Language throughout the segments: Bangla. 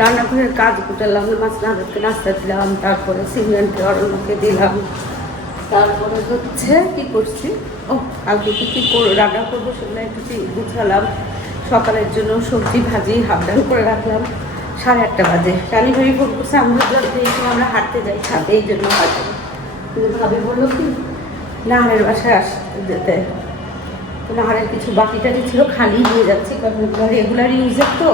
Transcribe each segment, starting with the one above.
রান্নাঘরের কাজ গুটালাম, মাছনাদেরকে নাস্তা দিলাম, তারপরে সিমরানকে অরণ্যকে দিলাম, তারপরে হচ্ছে কি করছি, ও কালকে কী রান্না করবো সেগুলো একটু গুছালাম। সকালের জন্য সবজি ভাজি হাফ ডাল করে রাখলাম। 8:30 বাজে রানী ভাবি ফোন করছে, আমরা হাঁটতে যাই ছাদে, এই জন্য হয়তো। কিন্তু ভাবি বললো কি নাহারের বাসায় যেতে, তো নাহারের কিছু বাকি টাকি ছিল খালি নিয়ে যাচ্ছি, কারণ রেগুলার ইউজের তো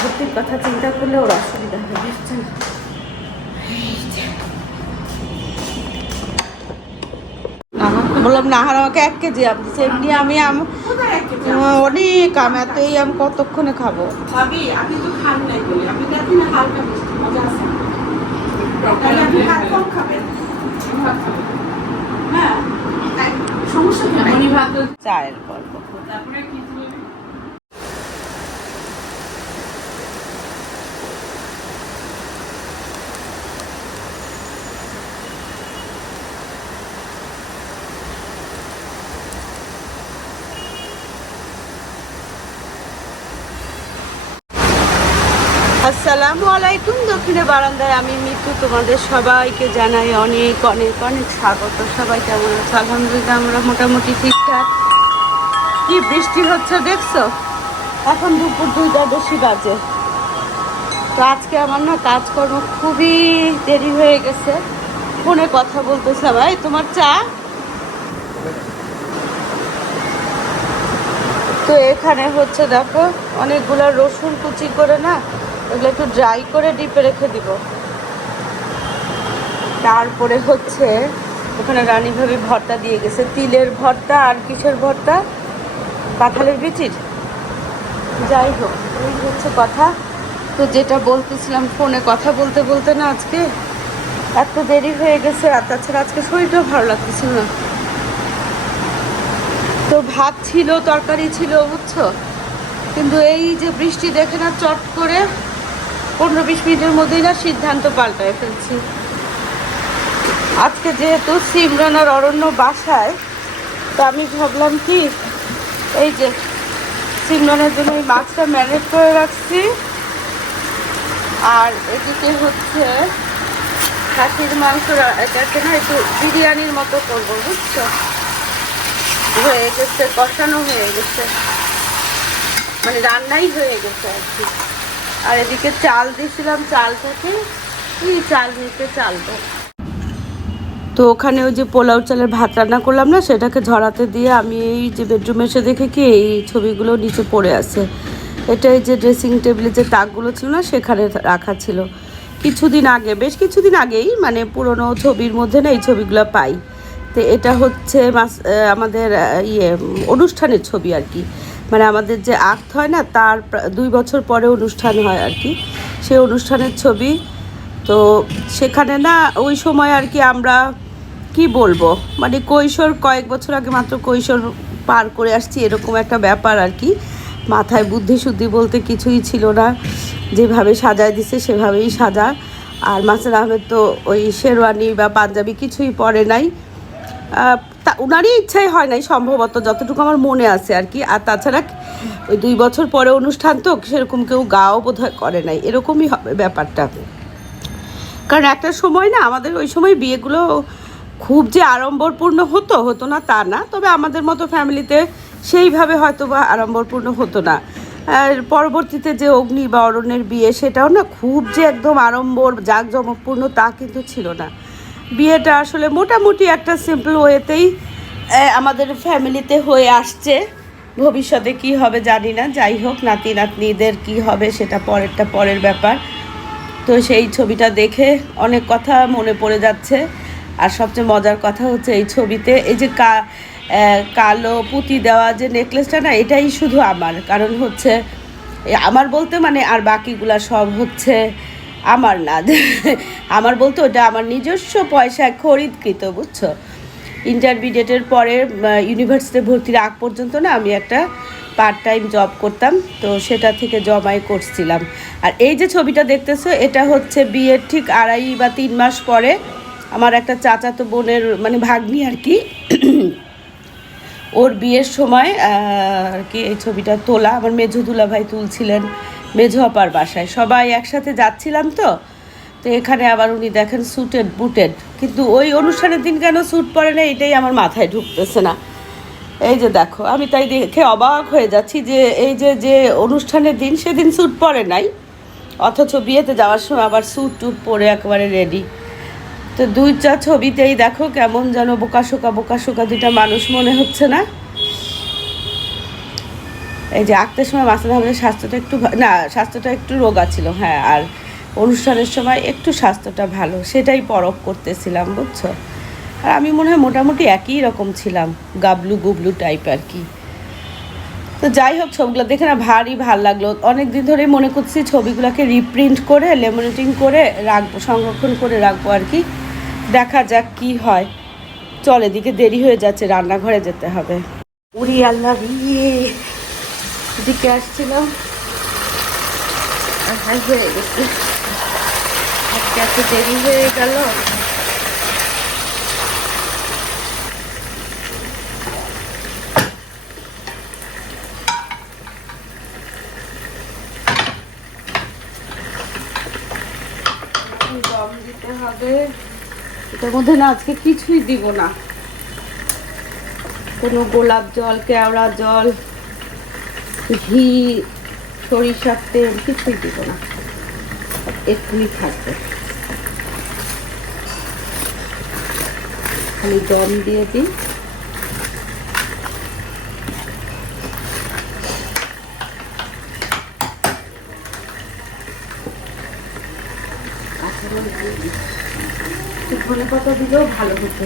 ভর্তির কথা চিন্তা করলে ওর অসুবিধা হয়, বুঝছেন। বললাম নাহার আমাকে 1 কেজি আম দিচ্ছে, এমনি আমি অনেক আম, এত এই আম কতক্ষণে খাবো। চায়ের গল্প আসসালামু আলাইকুম। দক্ষিণে বারান্দায় আমি মিতু, তোমাদের সবাইকে জানাই অনেক অনেক অনেক স্বাগত। সবাই কেমন আছে? আলহামদুলিল্লাহ আমরা মোটামুটি ঠিকঠাক। কি বৃষ্টি হচ্ছে দেখছো, এখন দুপুর 2টা বেশি বাজে। তো আজকে আমার না কাজকর্ম খুবই দেরি হয়ে গেছে। ফোনে কথা বলতেছিলাম, ভাই তোমার চা। তো এখানে হচ্ছে দেখো অনেকগুলো রসুন কুচি করে না, এগুলো একটু ড্রাই করে ডিপে রেখে দিব। তারপরে হচ্ছে ওখানে রানীভাবে ভর্তা দিয়ে গেছে, তিলের ভর্তা আর কিসের ভর্তা, কাঁঠালের বিচির। যাই হোক, এই হচ্ছে কথা। তো যেটা বলতেছিলাম, ফোনে কথা বলতে বলতে না আজকে এত দেরি হয়ে গেছে, আর তাছাড়া আজকে শরীরটাও ভালো লাগতেছিল না। তো ভাত ছিল, তরকারি ছিল, বুঝছো, কিন্তু এই যে বৃষ্টি দেখে না চট করে 15-20 মিনিটের মধ্যেই না সিদ্ধান্ত পাল্টায় ফেলছি। আজকে যেহেতু সিমরান আর অরণ্য বাসায়, তো আমি ভাবলাম কি এই যে সিমরানের জন্য এই মাছটা ম্যারিনেট করে রাখছি, আর এদিকে হচ্ছে খাসির মাংস, এটাকে না একটু বিরিয়ানির মতো করবো, বুঝছো। হয়ে গেছে, কষানো হয়ে গেছে, মানে রান্নাই হয়ে গেছে আর কি। আর এদিকে চাল দিয়েছিলাম, চালটাকে চাল নিতে চালটা। তো ওখানে ওই যে পোলাও চালের ভাত রান্না করলাম না, সেটাকে ঝরাতে দিয়ে আমি এই যে বেডরুমে এসে দেখে কি এই ছবিগুলো নিচে পড়ে আছে। এটা এই যে ড্রেসিং টেবিলে যে তাকগুলো ছিল না, সেখানে রাখা ছিল কিছুদিন আগে, বেশ কিছুদিন আগেই, মানে পুরনো ছবির মধ্যে না এই ছবিগুলো পাই। তো এটা হচ্ছে আমাদের অনুষ্ঠানের ছবি আর কি, মানে আমাদের যে আক্ট হয় না তার 2 বছর পরে অনুষ্ঠান হয় আর কি, সেই অনুষ্ঠানের ছবি। তো সেখানে না ওই সময় আর কি আমরা কি বলবো, মানে কৈশোর, কয়েক বছর আগে মাত্র কৈশোর পার করে আসছি, এরকম একটা ব্যাপার আর কি। মাথায় বুদ্ধি শুদ্ধি বলতে কিছুই ছিল না, যেভাবে সাজায় দিছে সেভাবেই সাজা। আর মাসুদ আহমেদ তো ওই শেরওয়ানি বা পাঞ্জাবি কিছুই পরে নাই, তা উনারই ইচ্ছাই হয় নাই সম্ভবত, যতটুকু আমার মনে আছে আর কি। আর তাছাড়া ওই 2 বছর পরে অনুষ্ঠান তো সেরকম কেউ গাও বোধহয় করে নাই, এরকমই হবে ব্যাপারটা। কারণ একটা সময় না আমাদের ওই সময় বিয়েগুলো খুব যে আড়ম্বরপূর্ণ হতো না তা না, তবে আমাদের মতো ফ্যামিলিতে সেইভাবে হয়তো বা আড়ম্বরপূর্ণ হতো না। আর পরবর্তীতে যে অগ্নি বা অরণ্যের বিয়ে, সেটাও না খুব যে একদম আড়ম্বর জাঁকজমকপূর্ণ তা কিন্তু ছিল না। বিয়েটা আসলে মোটামুটি একটা সিম্পল ওয়েতেই আমাদের ফ্যামিলিতে হয়ে আসছে। ভবিষ্যতে কি হবে জানি না, যাই হোক নাতি নাতনিদের কি হবে সেটা পরের ব্যাপার। তো সেই ছবিটা দেখে অনেক কথা মনে পড়ে যাচ্ছে। আর সবচেয়ে মজার কথা হচ্ছে এই ছবিতে এই যে কালো পুঁতি দেওয়া যে নেকলেসটা না, এটাই শুধু আমার, কারণ হচ্ছে আমার বলতে মানে আর বাকিগুলা সব হচ্ছে আমার না। আমার বলতে ওটা আমার নিজস্ব পয়সায় খরিদকৃত, বুঝছো। ইন্টারমিডিয়েটের পরে ইউনিভার্সিটিতে ভর্তির আগ পর্যন্ত না আমি একটা পার্ট টাইম জব করতাম, তো সেটা থেকে জমাই করছিলাম। আর এই যে ছবিটা দেখতেছো, এটা হচ্ছে বিয়ের ঠিক 2.5 বা 3 মাস পরে আমার একটা চাচাতো বোনের মানে ভাগ্নি আর কি, ওর বিয়ের সময় আর কি এই ছবিটা তোলা। আমার মেজো দুলাভাই তুলছিলেন মেজো আপার বাসায়, সবাই একসাথে যাচ্ছিলাম তো। তো এখানে আবার উনি দেখেন স্যুটেড বুটেড, কিন্তু ওই অনুষ্ঠানের দিন কেন স্যুট পরে না এটাই আমার মাথায় ঢুকতেছে না। এই যে দেখো, আমি তাই দেখে অবাক হয়ে যাচ্ছি যে এই যে যে অনুষ্ঠানের দিন সেদিন স্যুট পরে নাই, অথচ বিয়েতে যাওয়ার সময় আবার স্যুট টুট পরে একেবারে রেডি। তো দুইটা ছবিতেই দেখো কেমন যেন বোকাশোকা দুইটা মানুষ মনে হচ্ছে না? এই যে আঁকতে সময় মাসুদ আহমেদের স্বাস্থ্যটা একটু না, স্বাস্থ্যটা একটু রোগা ছিল, হ্যাঁ, আর অনুষ্ঠানের সময় একটু স্বাস্থ্যটা ভালো, সেটাই পরখ করতেছিলাম, বুঝছো? আর আমি মনে হয় মোটামুটি একই রকম ছিলাম, গাবলু গুবলু টাইপ আর কি। তো যাই হোক, ছবিগুলো দেখে না ভারী ভাল লাগলো। অনেক দিন ধরেই মনে করছি ছবিগুলোকে রিপ্রিন্ট করে লেমিনেটিং করে রাখবো, সংরক্ষণ করে রাখবো আর কি। দেখা যাক কি হয়। চল, এদিকে দেরি হয়ে যাচ্ছে, রান্নাঘরে যেতে হবে। উড়ি আল্লাহ রিয়ে, এদিকে আসছিলাম হয়ে গেছে, আজকে এত দেরি হয়ে গেল। দম দিতে হবে, এটার মধ্যে না আজকে কিছুই দিব না, কোনো গোলাপ জল, কেওড়া জল, ঘি, সরিষার তেল কিছুই দিব না, এক্ষুনি থাকবে। খালি দম দিয়ে দিই। ধনে পাতা দিলেও ভালো হতো।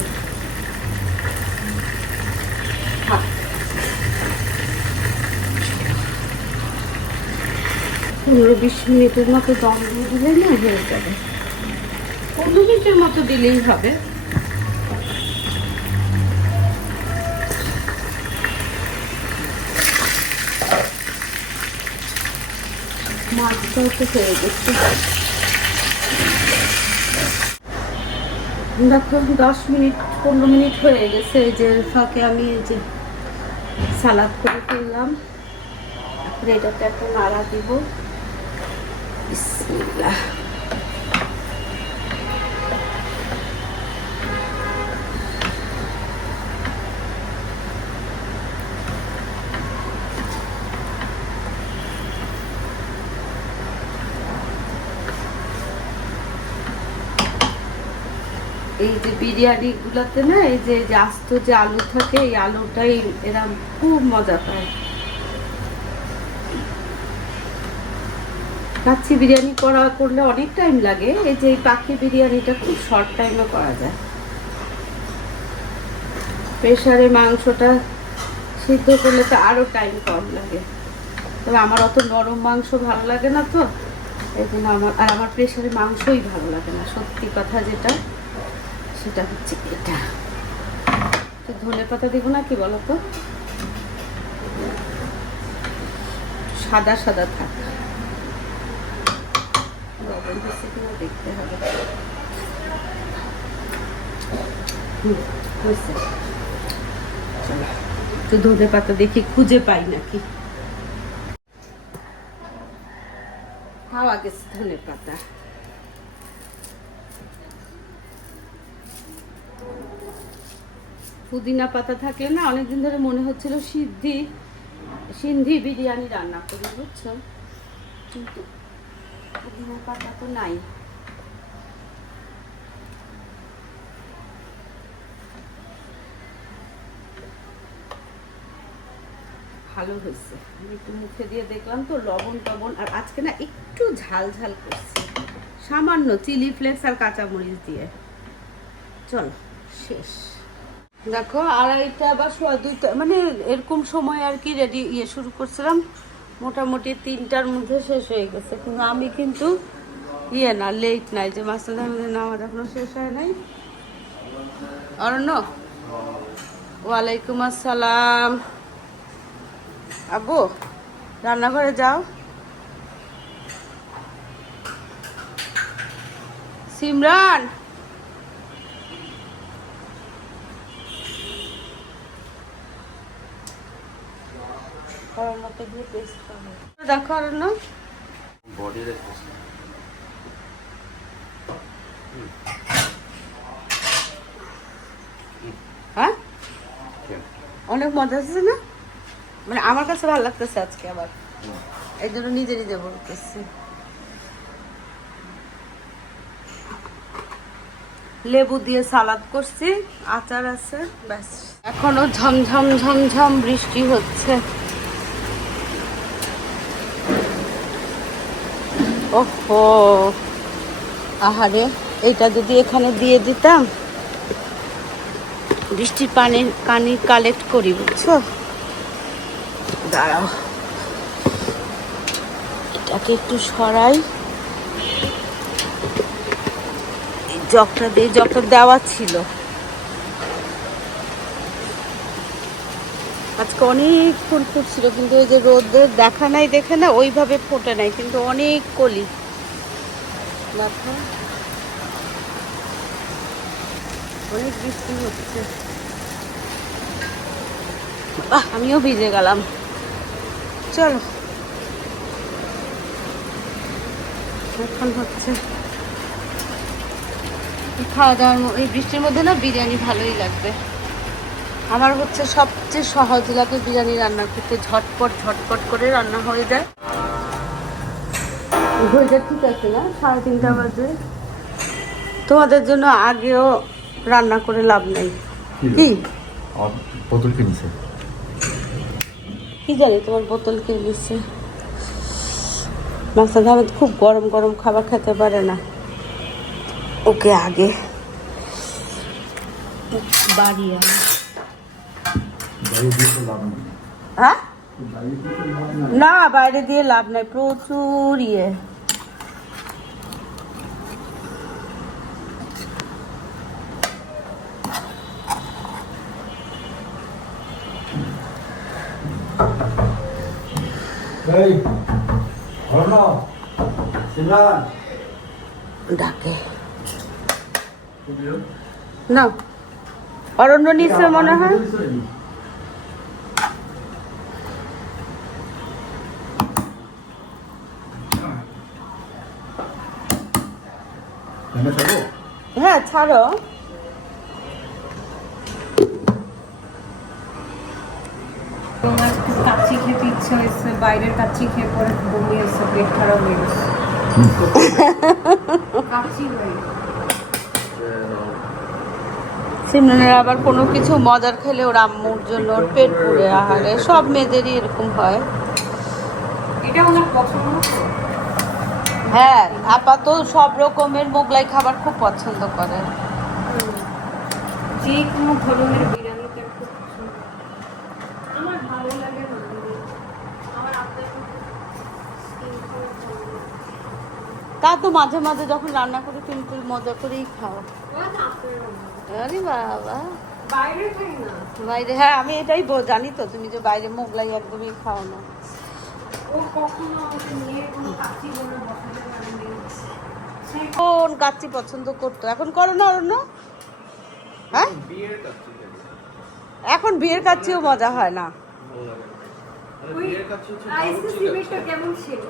15-20 মিনিটের মতো দম দিয়ে দিলেই না হয়ে যাবে। 15 মিনিটের মতো দিলেই হবে। মাছটাও তো হয়ে গেছে। দেখো 10-15 মিনিট হয়ে গেছে। এই যে ফাঁকে আমি এই যে সালাদ করে ফেললাম, তারপরে এটাতে একটা নাড়া দিব। বিসমিল্লাহ। এই যে বিরিয়ানি গুলাতে না এই যে আস্ত যে আলু থাকে, এই আলুটাই এরা খুব মজা পায়। কাচ্চি বিরিয়ানি করলে অনেক টাইম লাগে, এই যে এই পাখি বিরিয়ানিটা খুব শর্ট টাইমে করা যায়। প্রেসারে মাংসটা সিদ্ধ করলে তো আরো টাইম কম লাগে, তবে আমার অত নরম মাংস ভালো লাগে না, তো এই জন্য আমার প্রেসারে মাংসই ভালো লাগে না, সত্যি কথা যেটা সেটা হচ্ছে এটা। তো ধনে পাতা দিব না কি বলতো, সাদা সাদা থাক, লবণ দিচ্ছে কিনা দেখতে হবে। হয়েছে, তো ধনে পাতা দেখি খুঁজে পাই নাকি। পাওয়া গেছে ধনে পাতা। পুদিনা পাতা থাকলে না অনেকদিন ধরে মনে হচ্ছিল সিন্ধি বিরিয়ানি রান্না করি, বুঝছো, কিন্তু পুদিনা পাতা তো নাই। ভালো হয়েছে, আমি একটু মুখে দিয়ে দেখলাম তো লবণ টবণ, আর আজকে না একটু ঝাল ঝাল করছি, সামান্য চিলি ফ্লেক্স আর কাঁচামরিচ দিয়ে। চলো শেষ। দেখো 2:30 বা 2:15 মানে এরকম সময় আর কি রেডি শুরু করছিলাম, মোটামুটি 3টার মধ্যে শেষ হয়ে গেছে। কিন্তু আমি কিন্তু না লেট নাই, যে মাসুদ আহমেদের নামাজ এখনো শেষ হয় নাই। অরণ্য, ওয়ালাইকুম আসসালাম। আব্বু রান্নাঘরে যাও। সিমরান, অরণ্যকে দিয়ে টেস্ট করবো। দেখো অরণ্য, বডি হ্যাঁ অনেক মজা আছে না, মানে আমার কাছে ভালো লাগতেছে আজকে আবার, এই জন্য নিজে নিজে বলতেছি। লেবু দিয়ে সালাদ করছি, আচার আছে, ব্যাস। এখনো ঝমঝম ঝমঝম বৃষ্টি হচ্ছে। ওহো, আহারে, এটা যদি এখানে দিয়ে দিতাম, বৃষ্টির পানি কালেক্ট করি, বুঝছো? দাঁড়াও, এটাকে একটু সরাই। জগটা দেওয়া ছিল। আজকে অনেক ফুল ফুটছিল, কিন্তু ওই যে রোদের দেখে না ওইভাবে ফোটে নাই, কিন্তু অনেক কলি। দেখো অনেক বৃষ্টি হচ্ছে। আমিও ভিজে গেলাম। চলো, এখন হচ্ছে খাওয়া দাওয়ার। এই বৃষ্টির মধ্যে না বিরিয়ানি ভালোই লাগবে। আমার হচ্ছে সবচেয়ে সহজ লাগে বিরিয়ানি রান্না করতে, ঝটপট করে রান্না হয়ে যায়। ঘড়িটা ঠিক আছে না? 3:30 বাজে। তোমাদের জন্য আগেও রান্না করে লাভ নেই। কি বোতল কিনছে, কি জানি তোমার বোতল কিনেছে। মাস্টার আহমেদ খুব গরম গরম খাবার খেতে পারে না, ওকে আগে বাড়ি আনে। হ্যাঁ না, বাইরে দিয়ে লাভ নাই, প্রচুর ইয়ে। ডাকে না, অরণ্য নিচে মনে হয়। হ্যাঁ ছাড়ো। তোমার কাচ্চি খেতে ইচ্ছা হয়েছে, বাইরের কাচ্চি খেয়ে পরে বমি হয়েছে, পেট খারাপ হয়ে গেছে। কাচ্চি হয়ে সিমরানের আবার কোনো কিছু মজার খেলে ওর আম্মুর জন্য ওর পেট পুড়ে। আহারে, সব মেয়েদেরই এরকম হয়। এটা ওনার পছন্দ। হ্যাঁ, আপাতত সব রকমের মোগলাই খাবার খুব পছন্দ করে। যে কোনো ধরনের বিরিয়ানিতে খুব পছন্দ। আমার ভালো লাগে না, আমার তা তো মাঝে মাঝে যখন রান্না করি তুমি তো মজা করেই খাও। আরে বাবা, বাইরে খাই না। বাইরে, হ্যাঁ আমি এটাই জানি তো, তুমি যে বাইরে মোগলাই একদমই খাও না। ও কখনো আমাকে নিয়ে কোনো কাচ্চি বলে বসাতে পারেনি। কোন কাচ্চি পছন্দ করতো, এখন করো না অরণ্য? হ্যাঁ, এখন বিয়ের কাচ্চিও মজা হয় না। আইসক্রিমটা কেমন ছিল?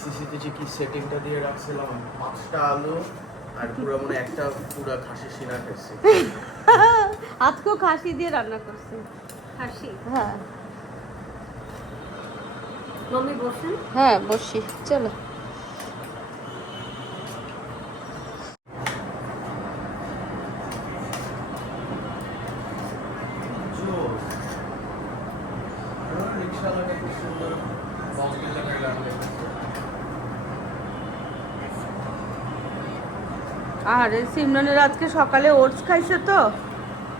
সিসিতে যে কি সেটিংটা দিয়ে রাখছিলাম, 5টা আলু আর পুরো মনে একটা পুরো খাসি সিনা খাইছি। আজকেও খাসি দিয়ে রান্না করছি। খাসি? হ্যাঁ মাম্মি বসেন। হ্যাঁ বসি, চলো। আরে সিমরনের আজকে সকালে ওটস খাইছে তো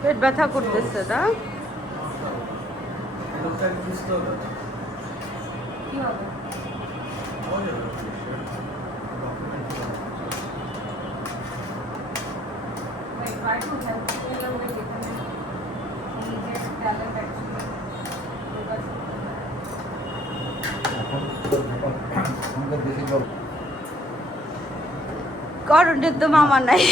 পেট ব্যথা করতেছে না? কি হবে? Try to help me in a way যেখানে নিজের talent actually করণের তো মামা নাই।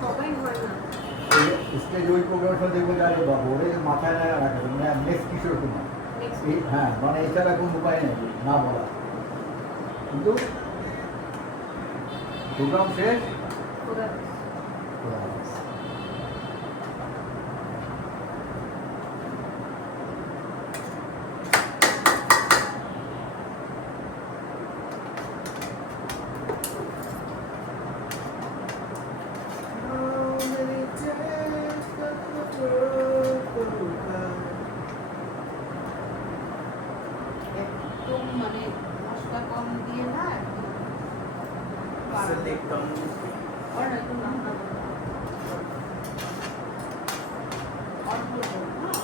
সবাই হয় না। স্টেজ ওই প্রোগ্রামটা দেখবো যাই বাবু ওরে মাথায় না রাখে মানে নেক্সট কিশোর কুমার হ্যাঁ মানে এছাড়া কোনো উপায় নেই না বলা কিন্তু প্রোগ্রাম শেষ ওরা একদম মানে মশলা কম দিয়ে না Select on আর একটু রান্না করো। অল্প করে, হ্যাঁ?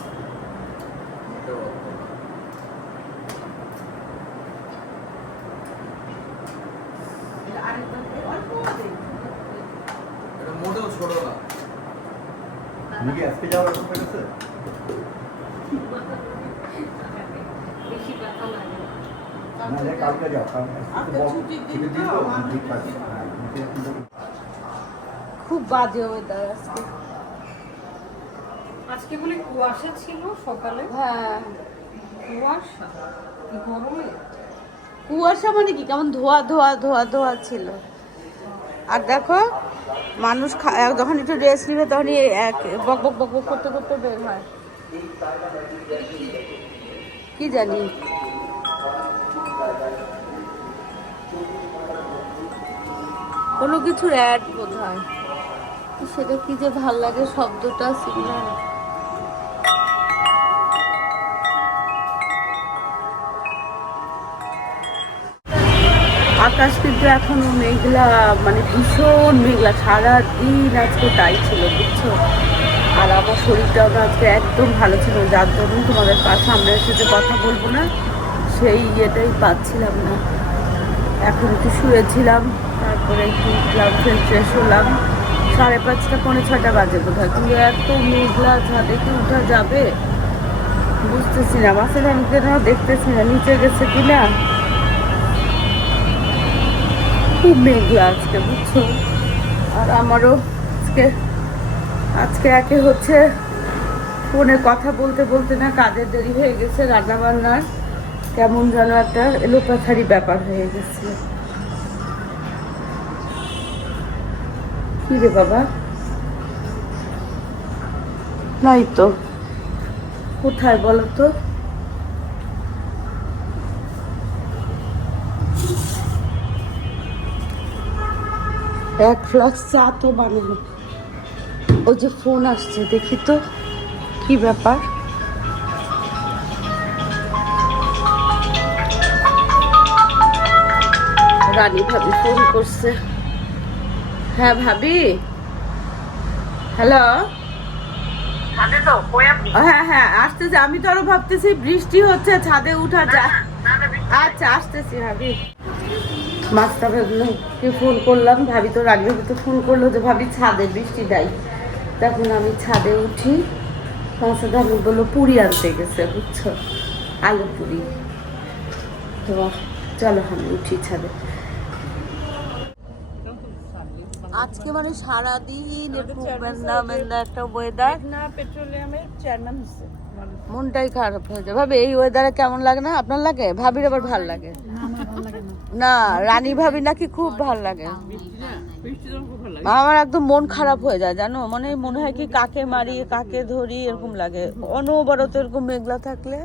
এটা আরেকবার দিয়ে অল্প করে। এটা মোটেও ছোট না। নাকি আজকে যাওয়ার এরকম হয়েছে বেশি ব্যথা লাগে না। না যে কালকে যাও কারণ আজকে ছুটির দিন তো, আমার ঠিক আছে হ্যাঁ কিন্তু খুব বাজে ওয়েদার আজকে। আজকে বলে কুয়াশা ছিল সকালে। হ্যাঁ কুয়াশা গরমে কুয়াশা মানে কি কেমন ধোয়া ধোয়া ধোয়া ধোয়া ছিল। আর দেখো মানুষ যখন একটু রেস্ট নিবে তখনই এক বক বক বক বক করতে করতে বের হয়। কি জানি কোনো কিছুর অ্যাড বোধ হয়। সেটা কি যে ভাল লাগে শব্দটা সিগন্যাল। আকাশ কিন্তু এখনো মেঘলা, মানে ভীষণ মেঘলা, সারাদিন আজকে তাই ছিল বুঝছো। আর আমার শরীরটাও না আজকে একদম ভালো ছিল, যার জন্য তোমাদের সামনে এসে যে কথা বলবো না সেই ইয়েটাই পাচ্ছিলাম না। এখন একটু শুয়েছিলাম, তারপরে একটু উঠলাম, ফ্রেশ হলাম। 5:30 পৌনে 6টা বাজে বোধ হয়। কিন্তু এত মেঘলা, ছাদে কি উঠা যাবে বুঝতেছি না। মাসের আমি কেন দেখতেছি না নিচে গেছে কিনা। খুব মেঘলা আজকে বুঝছো। আর আমারও আজকে একে হচ্ছে ফোনে কথা বলতে বলতে না কাজের দেরি হয়ে গেছে, রান্না বান্নার কেমন যেন একটা এলোপাথারি ব্যাপার হয়ে গেছে। কি রে বাবা, নাই তো, কোথায় বলো তো? এক ফ্লাক্স চা তো বানালো। ওই যে ফোন আসছে, দেখি তো কি ব্যাপার। রানী ভাবি ফোন করছে। হ্যাঁ ভাবি, হ্যালো। হ্যাঁ হ্যাঁ আসতেছে। আমি তো আরো ভাবতেছি বৃষ্টি হচ্ছে, ছাদে উঠা যায়। আচ্ছা আসতেছি ভাবি। মাছটা ভাবলামকে ফোন করলাম, ভাবি তো রানী ভাবি তো ফোন করলো যে ভাবি ছাদে বৃষ্টি দেয়। তখন আমি ছাদে উঠি, মাছটা আমি বললো পুরি আনতে গেছে বুঝছো, আলু পুরি। তো চলো আমি উঠি ছাদে। আজকে মানে সারাদিন একটা ওয়েদার, পেট্রোলিয়ামের চেয়ারম্যান হচ্ছে। মনটাই খারাপ হয়ে যায়। ভাবি এই ওয়েদারে কেমন লাগে না? আপনার লাগে? ভাবির আবার ভাল লাগে না, রানী ভাবি নাকি খুব ভাল লাগে। আমার একদম মন খারাপ হয়ে যায় জানো, মানে মনে হয় কি কাকে মারি কাকে ধরি এরকম লাগে অনবরত এরকম মেঘলা থাকলে।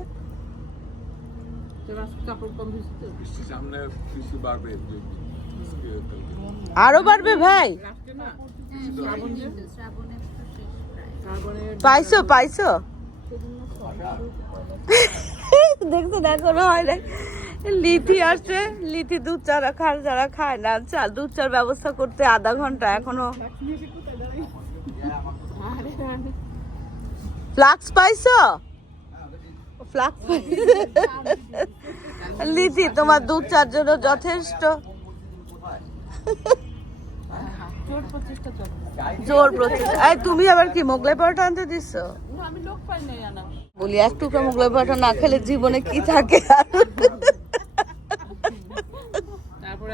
আরো বাড়বে ভাই, পাইছো পাইছো দেখছো না কোনো হয় না। লিথি আসছে, লিথি দুধ চারা খায়, যারা খায় না চাল দুধ চার ব্যবস্থা করতে আধা ঘন্টা এখনো। ফ্লাক্স পাইছো? ফ্লাক্স লিথি তোমার দুধ চার জন্য যথেষ্ট। জোর প্রচেষ্টা। এই তুমি আবার কি মোগলাই পরোটা আনতে দিছো? বলি এক টুকরো মোগলাই পরোটা না খেলে জীবনে কি থাকে? তারপরে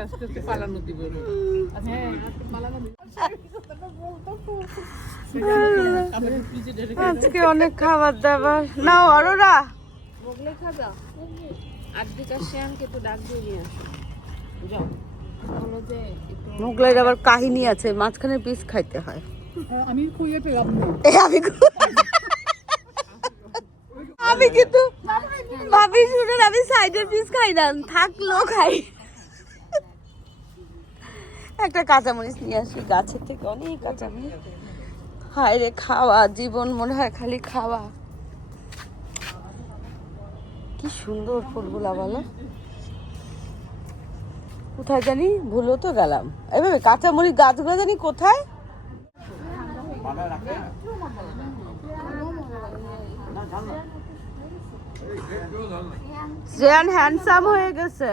আজকে অনেক খাবার দাবার নাও অরোরা। মোগলাই খাবা আর দুটা শ্যামকে তো ডাক দিয়ে নিয়ে আসো যাও বলো যে একটু মোগলাইয়ের আবার কাহিনী আছে, মাঝখানে পিস খাইতে হয়। আমি খুঁজে পেলাম না। আমি কিন্তু ভাবি শুনুন, আমি সাইডের পিস খাই না, থাকলো খাই। একটা কাঁচামরিচ নিয়ে আসি গাছের থেকে, অনেক কাঁচামরিচ। হায় রে খাওয়া, জীবন মনে হয় খালি খাওয়া। কি সুন্দর ফুলগুলা বলো, কোথায় জানি ভুলেও তো গেলাম। এভাবে কাঁচামরিচ গাছগুলো জানি কোথায়। শ্রেয়ান হ্যান্ডসাম হয়ে গেছে।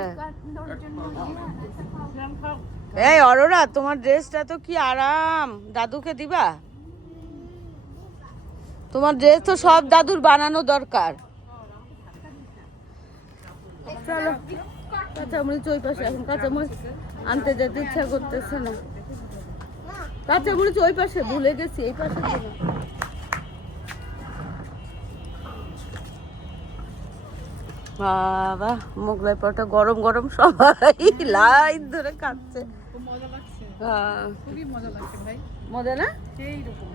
এই অরোরা, তোমার ড্রেসটা তো কি আরাম, দাদুকে দিবা? তোমার ড্রেস তো সব দাদুর বানানো দরকার। চলো কাঁচামরিচ ওই পাশে, এখন কাঁচামরিচ আনতে যেতে ইচ্ছা করতেছে না। কাঁচামরিচ ওই পাশে, ভুলে গেছি, এই পাশে তো না। বাবা মোগলাই পরোটা গরম গরম, সবাই লাইন ধরে খাচ্ছে। মজা লাগছে, হ্যাঁ, খুবই মজা লাগছে ভাই। মজা না? সেই রকম।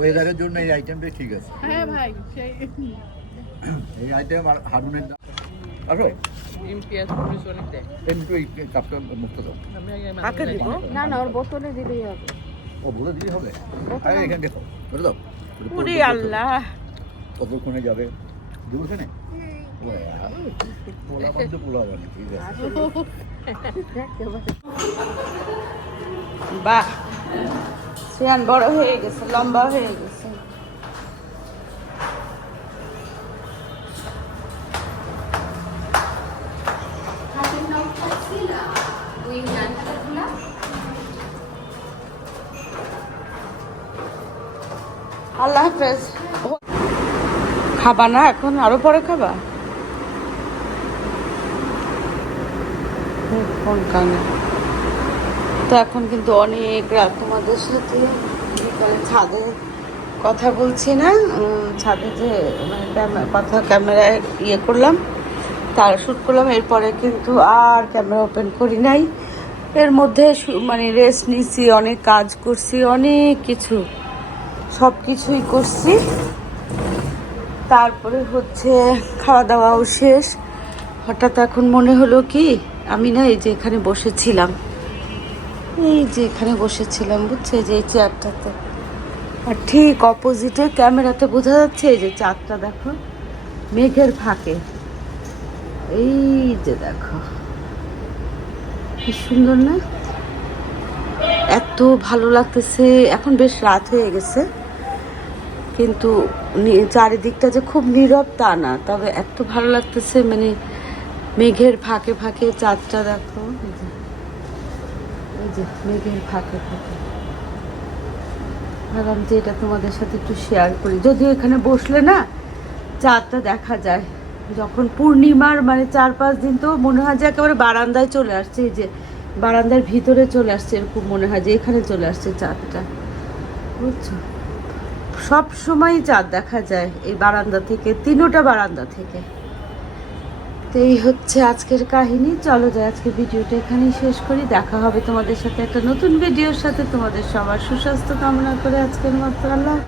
ওয়েদারের জন্য এই আইটেমটা ঠিক আছে। হ্যাঁ ভাই, সেই এই আইটেম আর হারুনের দাম আসো একটু এই কাপটা মুক্ত দাও। কাকে দিব? না না, ওর বোতলে দিলেই হবে। ও বলে দিলে হবে? আরে এখানে দেখো, করে দাও। পুরি আল্লাহ, কতক্ষণে যাবে দূরখানে? পোলা বন্ধ পোলা যাবে, ঠিক আছে। বাহ, শ্রেয়ান বড় হয়ে গেছে, লম্বা হয়ে গেছে। আল্লাহ হাফেজ। খাবা না এখন, আরো পরে খাবা? ফোন কানে তো এখন কিন্তু অনেক রাত। তোমাদের সাথে বিকালে ছাদে কথা বলছি না, ছাদে যে মানে কথা ক্যামেরায় ইয়ে করলাম, তার শ্যুট করলাম, এরপরে কিন্তু আর ক্যামেরা ওপেন করি নাই। এর মধ্যে মানে রেস্ট নিছি, অনেক কাজ করছি, অনেক কিছু, সব কিছুই করছি। তারপরে হচ্ছে খাওয়া দাওয়াও শেষ। হঠাৎ এখন মনে হলো কি, আমি না এই যে এখানে বসেছিলাম, এই যে এখানে বসেছিলাম বুঝছে, যে এই চেয়ারটাতে, আর ঠিক অপোজিটে ক্যামেরাতে বোঝা যাচ্ছে এই যে চাঁদটা দেখো মেঘের ফাঁকে, এই যে দেখো কি সুন্দর না? এত ভালো লাগতেছে। এখন বেশ রাত হয়ে গেছে, কিন্তু চারিদিকটা যে খুব নীরব তা না, তবে এত ভালো লাগতেছে, মানে মেঘের ফাঁকে ফাঁকে চাঁদটা দেখো, এই যে মেঘের ফাঁকে ফাঁকে। ভাবলাম যে এটা তোমাদের সাথে একটু শেয়ার করি। যদিও এখানে বসলে না চাঁদটা দেখা যায়, যখন পূর্ণিমার মানে 4-5 দিন তো মনে হয় যে একেবারে বারান্দায় চলে আসছে, এই যে বারান্দার ভিতরে চলে আসছে, এরকম মনে হয় যে এখানে চলে আসছে চাঁদটা, বুঝছো? সব সময় চাঁদ দেখা যায় এই বারান্দা থেকে, 3টা বারান্দা থেকে। তো এই হচ্ছে আজকের কাহিনী। চলো যাই, আজকে ভিডিওটা এখানেই শেষ করি। দেখা হবে তোমাদের সাথে একটা নতুন ভিডিওর সাথে। তোমাদের সবার সুস্বাস্থ্য কামনা করে আজকের মতো আল্লাহ।